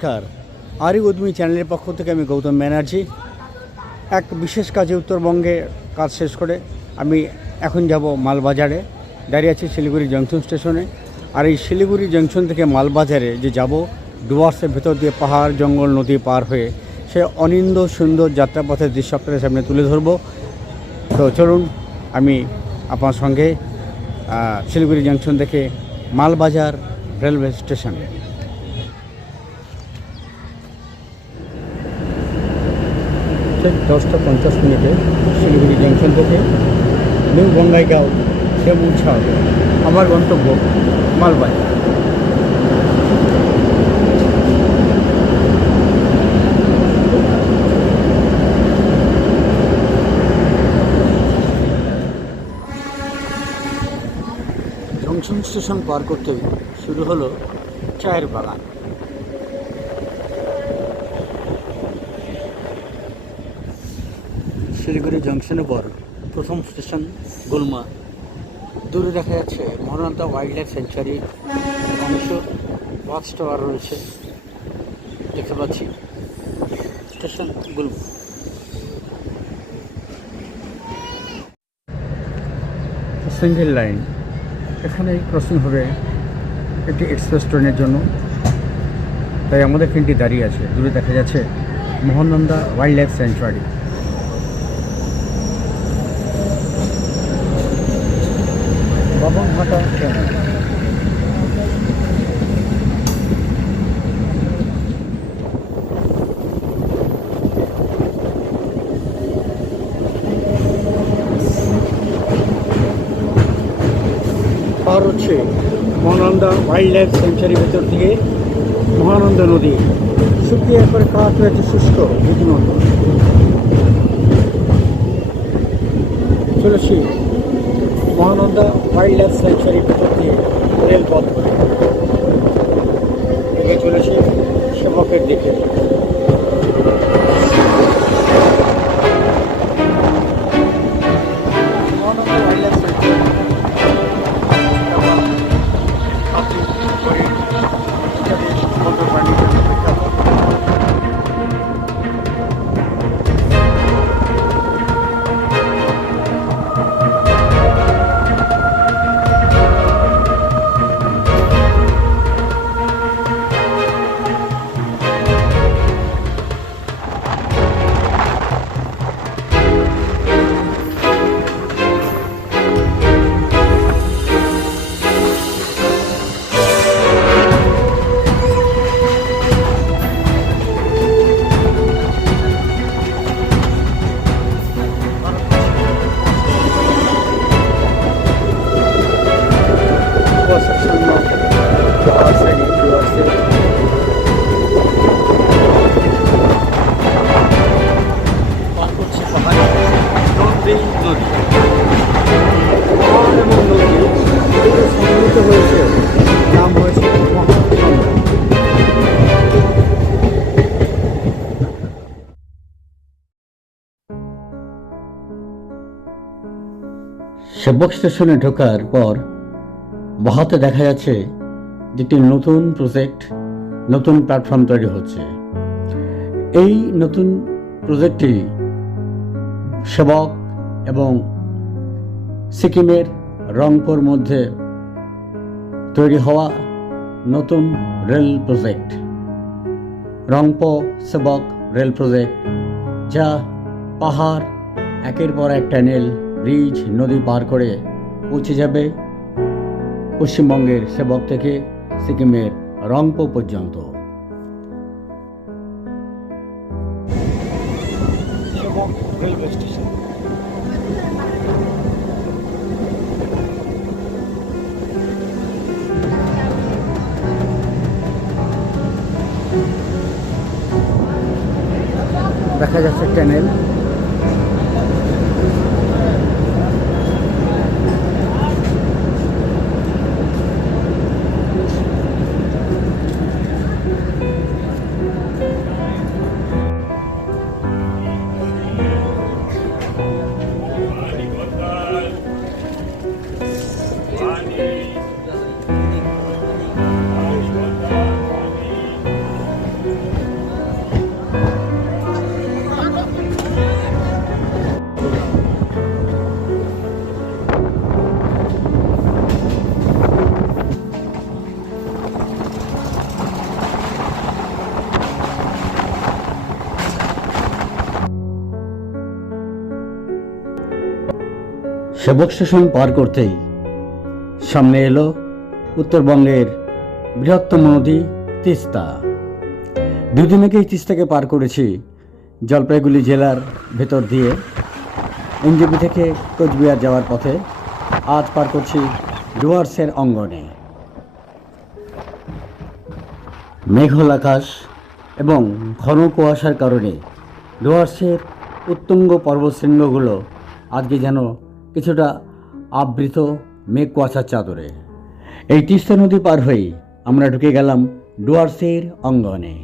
নমস্কার, আরি উদ্মি চ্যানেলের পক্ষ থেকে আমি গৌতম ব্যানার্জি। এক বিশেষ কাজে উত্তরবঙ্গে কাজ শেষ করে আমি এখন যাব মালবাজারে। দাঁড়িয়ে আছি শিলিগুড়ি জংশন স্টেশনে। আর এই শিলিগুড়ি জংশন থেকে মালবাজারে যে যাব, ডুয়ার্সের ভেতর দিয়ে পাহাড় জঙ্গল নদী পার হয়ে সে অনিন্দ সুন্দর যাত্রাপথের দৃশ্য আপনাদের সামনে তুলে ধরব। তো চলুন আমি আপনার সঙ্গে শিলিগুড়ি জংশন থেকে Malbazar railway station. 10:50 Siliguri junction থেকে নিউ বঙ্গাইগাঁও সে পৌঁছা হবে আমার গন্তব্য মালবাজার। জংশন স্টেশন পার করতেই শুরু হলো চায়ের বাগান। শিলিগুড়ি জংশনের পর প্রথম স্টেশন গুলমা। দূরে দেখা যাচ্ছে মহানন্দা ওয়াইল্ড লাইফ স্যাংচুয়ারির অংশ, ওয়াচ টাওয়ার রয়েছে, দেখতে পাচ্ছি। স্টেশন গুলমা। সিঙ্গেল লাইন, এখানে ক্রসিং হবে একটি এক্সপ্রেস ট্রেনের জন্য, তাই আমাদের ট্রেনটি দাঁড়িয়ে আছে। দূরে দেখা যাচ্ছে Mahananda wildlife sanctuary. Babanghata train. পার হচ্ছে মহানন্দা ওয়াইল্ড লাইফ স্যাংচুয়ারির ভেতর থেকে মহানন্দা নদী। শুকিয়ে করে কাঠ হয়েছে শুষ্ক রীতিমতো। চলেছি মহানন্দা ওয়াইল্ড লাইফ স্যাংচুয়ারির ভেতর দিয়ে রেলপথ করে এগিয়ে চলেছি সেবকের দিকে। মহানন্দা ওয়াইল্ড লাইফ স্যাংচুয়ারি সেবক স্টেশনে ঢোকার পর বাহাতে দেখা যাচ্ছে যে একটি নতুন প্রজেক্ট, নতুন প্ল্যাটফর্ম তৈরি হচ্ছে। এই নতুন প্রজেক্টটি সেবক এবং সিকিমের রংপুর মধ্যে তৈরি হওয়া নতুন রেল প্রজেক্ট, রংপো সেবক রেল প্রজেক্ট, যা পাহাড় একের পর এক টানেল ব্রিজ নদী পার করে পৌঁছে যাবে পশ্চিমবঙ্গের সেবক থেকে সিকিমের রংপো পর্যন্ত। সেবক রেলওয়ে স্টেশন। দেখা যাচ্ছে টানেল। সেবক স্টেশন পার করতেই সামনে এলো উত্তরবঙ্গের বৃহত্তম নদী তিস্তা। দুদিন আগেই তিস্তাকে পার করেছি জলপাইগুড়ি জেলার ভেতর দিয়ে এনজেপি থেকে কোচবিহার যাওয়ার পথে। আজ পার করছি ডুয়ার্সের অঙ্গনে। মেঘল আকাশ এবং ঘন কুয়াশার কারণে ডুয়ার্সের উত্তুঙ্গ পর্বতশৃঙ্গগুলো আজকে যেন কিছুটা আবৃত মেঘ কুয়াশার চাদরে। এই তিস্তা নদী পার হয়ে আমরা ঢুকে গেলাম ডুয়ার্সের অঙ্গনে।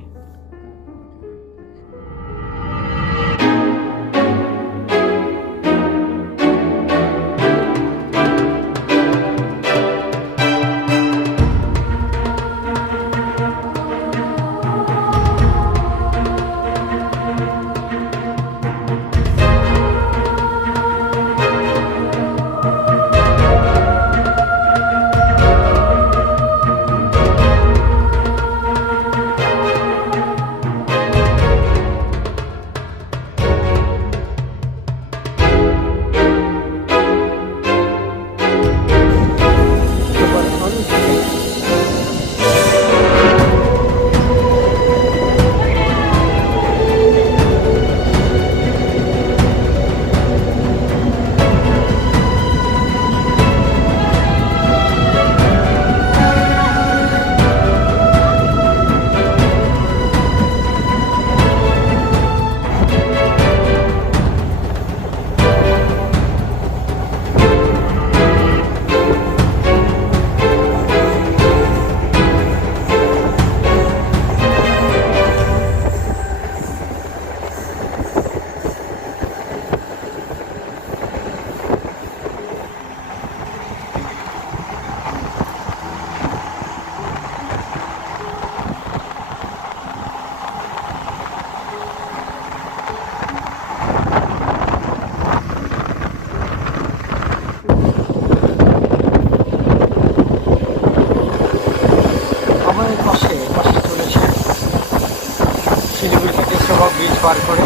শিলিগুড়ি থেকে সভা ব্রিজ পার করে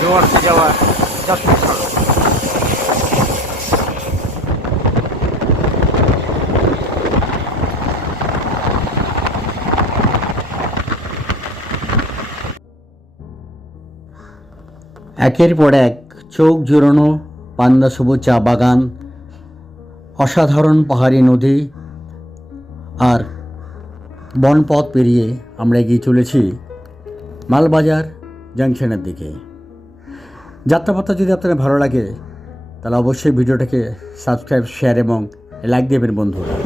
ডুয়ার্সে যাওয়ার যাত্রী সড়ক। একের পর এক চোখ জুড়ানো পান্ডা সবুজ চা বাগান, অসাধারণ পাহাড়ি নদী আর বনপথ পেরিয়ে আমরা এগিয়ে চলেছি মালবাজার জাংশনের দিকে। যাত্রাপথটা যদি আপনাদের ভালো লাগে তাহলে অবশ্যই ভিডিওটাকে সাবস্ক্রাইব, শেয়ার এবং লাইক দেবেন বন্ধুরা।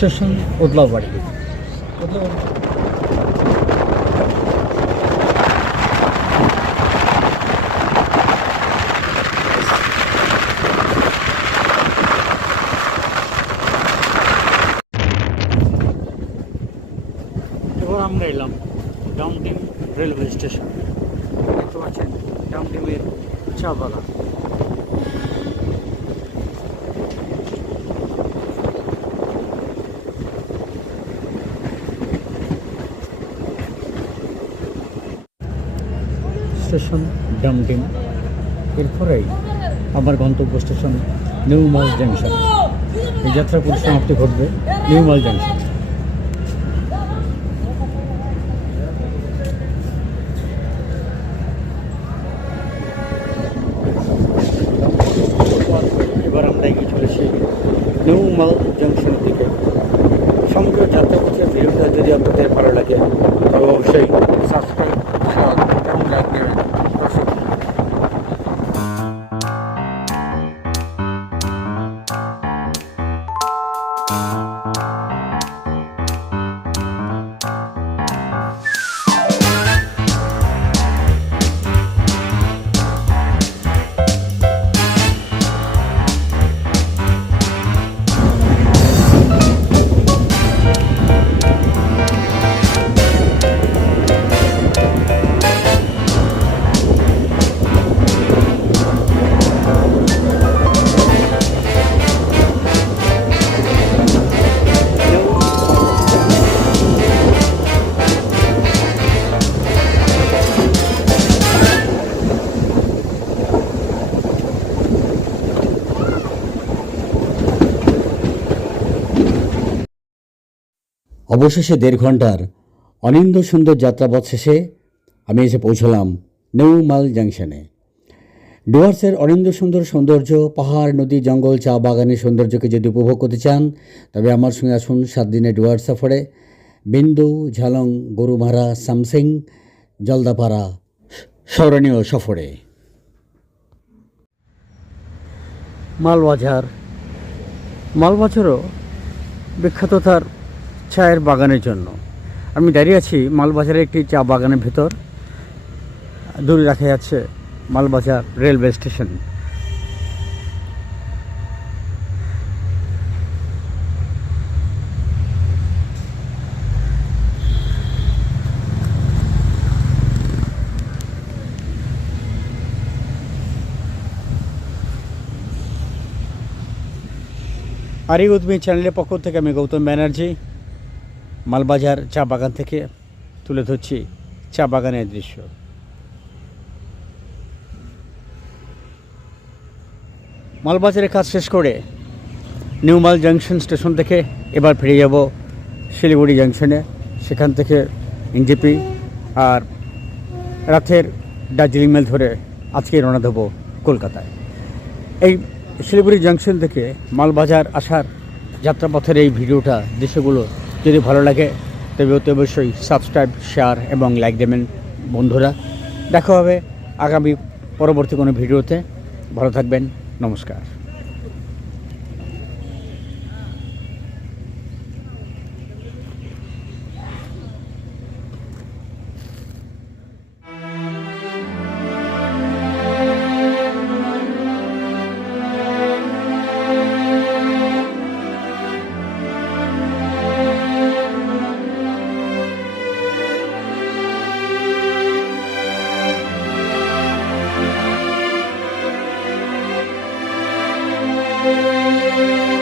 স্টেশন উদলাবাড়ি। এবার আমরা এলাম ডাউনটিম রেলওয়ে স্টেশন। দেখতে পাচ্ছেন ডাউনটিমের চা বাগান। স্টেশন ডাউনটিম, এরপরেই আমার গন্তব্য স্টেশন নিউ মাল জাংশন। এই যাত্রার পরিসমাপ্তি ঘটবে নিউ মাল জাংশন। অবশেষে 1.5 ঘন্টার অনিন্দ সুন্দর যাত্রাপথ শেষে আমি এসে পৌঁছলাম নিউ মাল জাংশনে। ডুয়ার্সের অনিন্দ সুন্দর সৌন্দর্য, পাহাড়, নদী, জঙ্গল, চা বাগানের সৌন্দর্যকে যদি উপভোগ করতে চান তবে আমার সঙ্গে আসুন 7 দিনের ডুয়ার্স সফরে। বিন্দু, ঝালং, গরুমারা, সামসিং, জলদাপাড়া স্মরণীয় সফরে। মালবাজার, মালবাজারও বিখ্যাত তার চায়ের বাগানের জন্য। আমি দাঁড়িয়ে আছি মালবাজারের একটি চা বাগানের ভেতর। দূরে দেখা যাচ্ছে মালবাজার রেলওয়ে স্টেশন। আরি উদ্মি চ্যানেলের পক্ষ থেকে আমি গৌতম ব্যানার্জি মালবাজার চা বাগান থেকে তুলে ধরছি চা বাগানের দৃশ্য। মালবাজারের কাজ শেষ করে নিউ মাল জাংশন স্টেশন থেকে এবার ফিরে যাব শিলিগুড়ি জাংশনে। সেখান থেকে এনজেপি আর রাতের দার্জিলিং মেল ধরে আজকে রওনা দেবো কলকাতায়। এই শিলিগুড়ি জাংশন থেকে মালবাজার আসার যাত্রাপথের এই ভিডিওটা, দৃশ্যগুলো যদি ভালো লাগে তবে অতি অবশ্যই সাবস্ক্রাইব, শেয়ার এবং লাইক দেবেন বন্ধুরা। দেখা হবে আগামী পরবর্তী কোনো ভিডিওতে। ভালো থাকবেন, নমস্কার। Thank you.